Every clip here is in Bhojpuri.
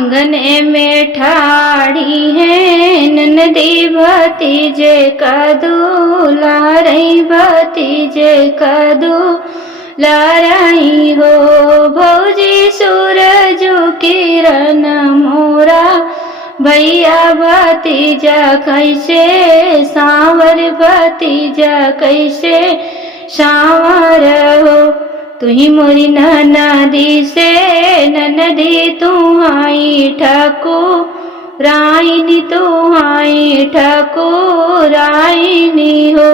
आंगने में ठाड़ी है ननदी भतीजे का दूल्हा रही भतीजे का दूल्हा रही हो। भौजी सूरज किरण मोरा भैया भतीजा कैसे सांवर भतीजा कैसे सांवर हो। तुही मोरी ननदी से ननदी तू आई ठाकुराइनी तू आई ठाकुराइनी हो।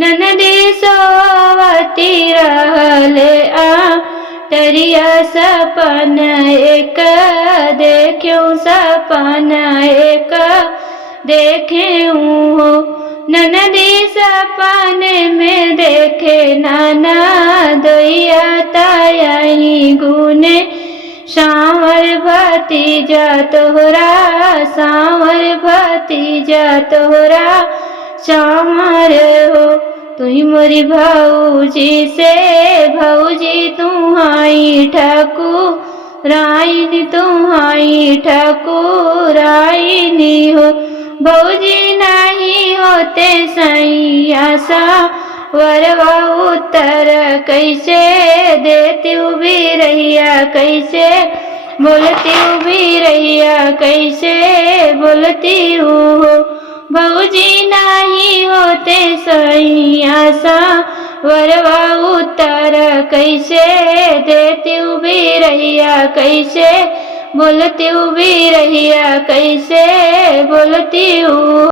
ननदी सोवती रहले तरिया सपन एक देख्यूं सपन एक देखेऊं हो। ननदी सपने में देखे नाना दैया ताई गुने सांवर भतीजा तोहरा सांवर भतीजा तोहरा सांवर हो। तुही मोरी भौजी से भौजी तू आई ठाकुराइनी तू आई ठाकुराइनी हो। भौजी नहीं होते सैया सा वरवा उत्तर कैसे देती भी रहिया कैसे बोलती भी रहिया कैसे बोलती हो। भौजी नहीं होते सैया सा वरवा उत्तर कैसे देती भी रहिया कैसे बोलती भी रहिया कैसे बोलती हूँ।